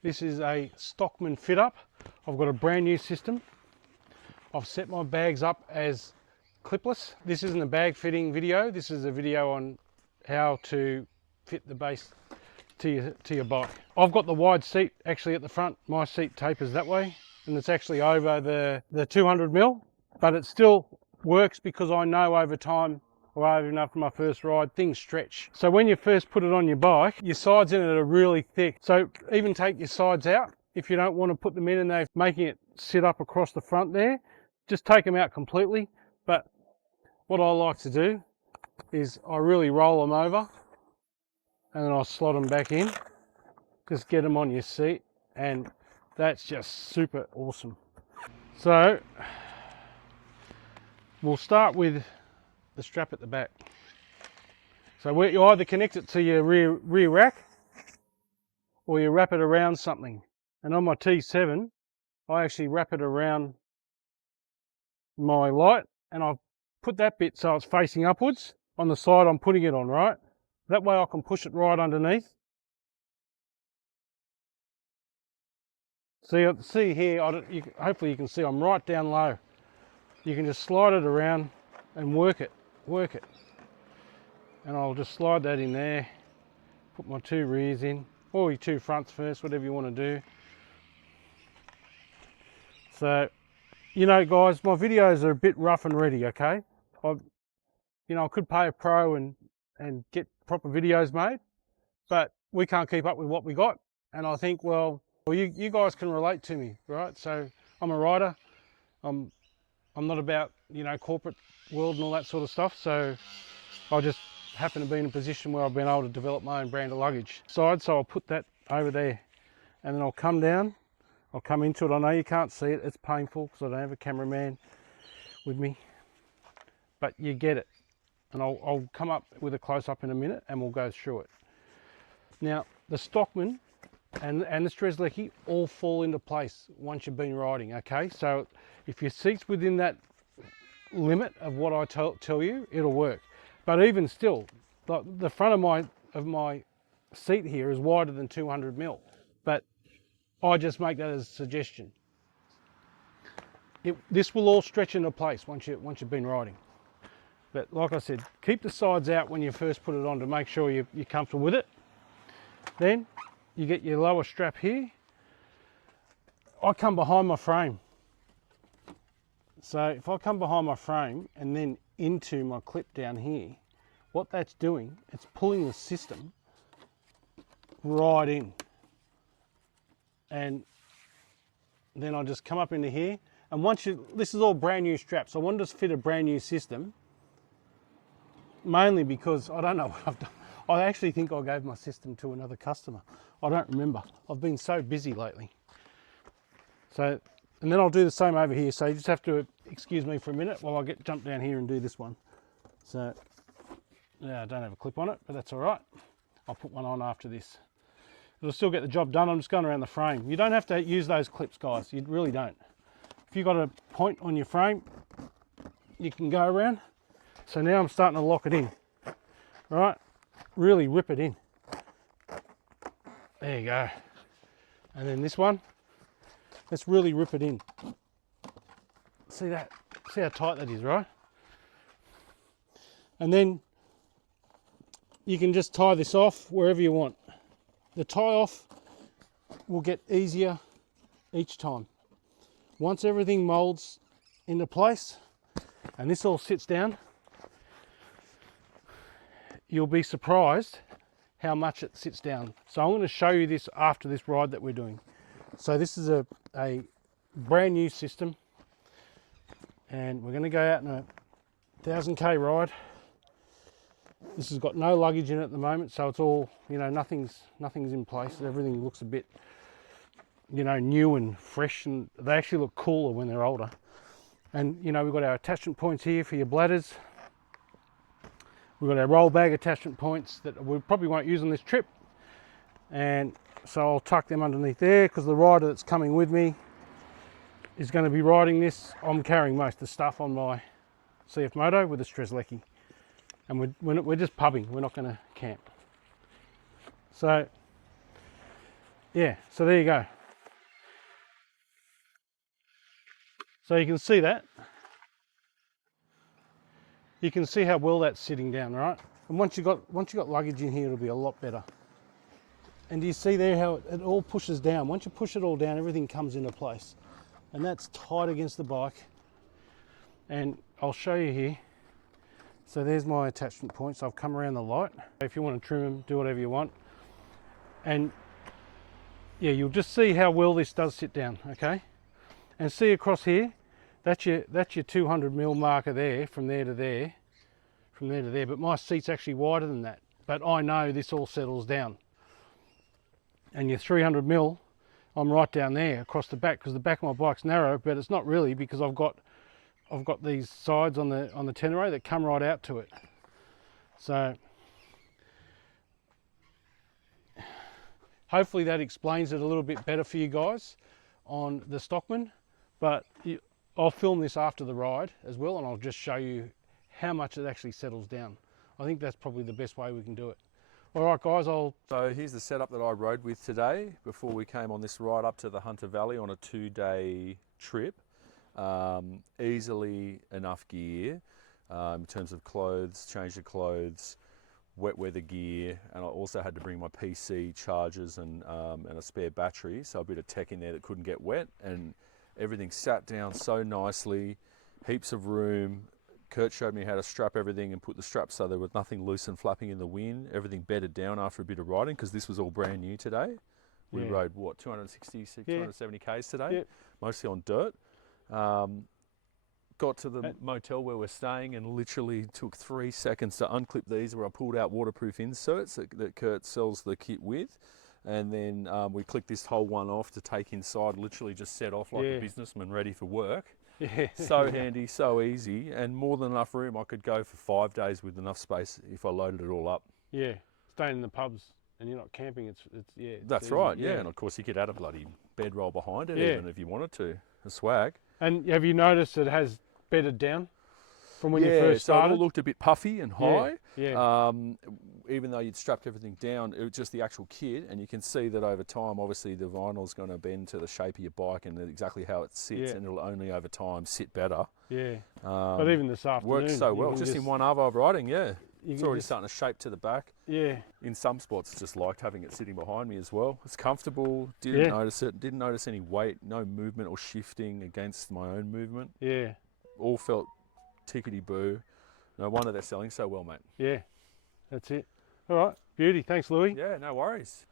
This is a Stockman fit up. I've got a brand new system. I've set my bags up as clipless. This isn't a bag fitting video. This is a video on how to fit the base to your bike. I've got the wide seat actually at the front. My seat tapers that way, and it's actually over the 200mm, but it still works because I know over time, or even after my first ride, things stretch. So when you first put it on your bike, your sides in it are really thick. So even take your sides out if you don't want to put them in and they're making it sit up across the front there. Just take them out completely. But what I like to do is I really roll them over and then I'll slot them back in. Just get them on your seat, and that's just super awesome. So we'll start with the strap at the back. So you either connect it to your rear rack or you wrap it around something. And on my T7, I actually wrap it around my light, and I've put that bit so it's facing upwards on the side I'm putting it on, right? That way I can push it right underneath. See here, hopefully you can see I'm right down low. You can just slide it around and work it. And I'll just slide that in there, put my two rears in, or your two fronts first, whatever you want to do. So, you know guys, my videos are a bit rough and ready, okay? I could pay a pro and get proper videos made, but we can't keep up with what we got. And I think, well, you guys can relate to me, right? So I'm a rider. I'm not about, corporate world and all that sort of stuff. So I just happen to be in a position where I've been able to develop my own brand of luggage. So I'll put that over there, and then I'll come down. I'll come into it. I know you can't see it. It's painful because I don't have a cameraman with me, but you get it. And I'll come up with a close-up in a minute and we'll go through it. Now, the Stockman and the Strzelecki all fall into place once you've been riding, okay? So if your seat's within that limit of what I tell you, it'll work. But even still, the front of my seat here is wider than 200mm, but I just make that as a suggestion. This will all stretch into place once you've been riding. But like I said, keep the sides out when you first put it on to make sure you're comfortable with it. Then you get your lower strap here. I come behind my frame. So if I come behind my frame and then into my clip down here, what that's doing, it's pulling the system right in. And then I just come up into here. And this is all brand new straps. I wanted to fit a brand new system, mainly because I don't know what I've done. I actually think I gave my system to another customer. I don't remember. I've been so busy lately. So, and then I'll do the same over here. So you just have to excuse me for a minute while I jump down here and do this one. So, yeah, I don't have a clip on it, but that's all right. I'll put one on after this. It'll still get the job done. I'm just going around the frame. You don't have to use those clips, guys. You really don't. If you've got a point on your frame, you can go around. So now I'm starting to lock it in, right? Really rip it in. There you go. And then this one, let's really rip it in. See that? See how tight that is, right? And then you can just tie this off wherever you want. The tie off will get easier each time. Once everything molds into place and this all sits down, you'll be surprised how much it sits down. So I'm going to show you this after this ride that we're doing. So this is a brand new system, and we're going to go out on a 1000k ride. This has got no luggage in it at the moment, so it's all, nothing's in place. Everything looks a bit, new and fresh, and they actually look cooler when they're older. And we've got our attachment points here for your bladders. We've got our roll bag attachment points that we probably won't use on this trip. And so I'll tuck them underneath there because the rider that's coming with me is going to be riding this. I'm carrying most of the stuff on my CF Moto with the Strzelecki. And we're just pubbing, we're not going to camp. So Yeah, so there you go. So you can see that. You can see how well that's sitting down, right? And once you got luggage in here, it'll be a lot better. And do you see there how it all pushes down? Once you push it all down, everything comes into place. And that's tight against the bike. And I'll show you here. So there's my attachment points. I've come around the light. If you want to trim them, do whatever you want. And yeah, you'll just see how well this does sit down, okay? And see across here, that's your 200mm marker there, from there to there, from there to there. But my seat's actually wider than that. But I know this all settles down. And your 300mm, I'm right down there across the back, because the back of my bike's narrow, but it's not really, because I've got these sides on the Tenere that come right out to it. So hopefully that explains it a little bit better for you guys on the Stockman. But I'll film this after the ride as well, and I'll just show you how much it actually settles down. I think that's probably the best way we can do it. All right, guys, So here's the setup that I rode with today before we came on this ride up to the Hunter Valley on a 2-day trip. Easily enough gear in terms of clothes, change of clothes, wet weather gear, and I also had to bring my PC chargers and a spare battery, so a bit of tech in there that couldn't get wet, and everything sat down so nicely, heaps of room. Kurt showed me how to strap everything and put the straps so there was nothing loose and flapping in the wind. Everything bedded down after a bit of riding, because this was all brand new today. We rode, what, 260, 270 Ks today, mostly on dirt. Got to the motel where we're staying and literally took 3 seconds to unclip these, where I pulled out waterproof inserts that Kurt sells the kit with. And then we clicked this whole one off to take inside, literally just set off like a businessman ready for work. Yeah. So handy, so easy, and more than enough room. I could go for 5 days with enough space if I loaded it all up. Yeah, staying in the pubs and you're not camping, it's That's easy. right, yeah, and of course you could add a bloody bedroll behind it even if you wanted to, a swag. And have you noticed it has bedded down from when you first started? So it all looked a bit puffy and high. Yeah. Even though you'd strapped everything down, it was just the actual kit, and you can see that over time, obviously the vinyl's going to bend to the shape of your bike and exactly how it sits, and it'll only over time sit better. Yeah. But even this afternoon, works so well. Just in 1 hour of riding, it's already starting to shape to the back. Yeah. In some spots, just liked having it sitting behind me as well. It's comfortable. Didn't notice it. Didn't notice any weight, no movement or shifting against my own movement. Yeah. All felt tickety-boo. No wonder they're selling so well, mate. Yeah. That's it. All right. Beauty. Thanks, Louis. Yeah, no worries.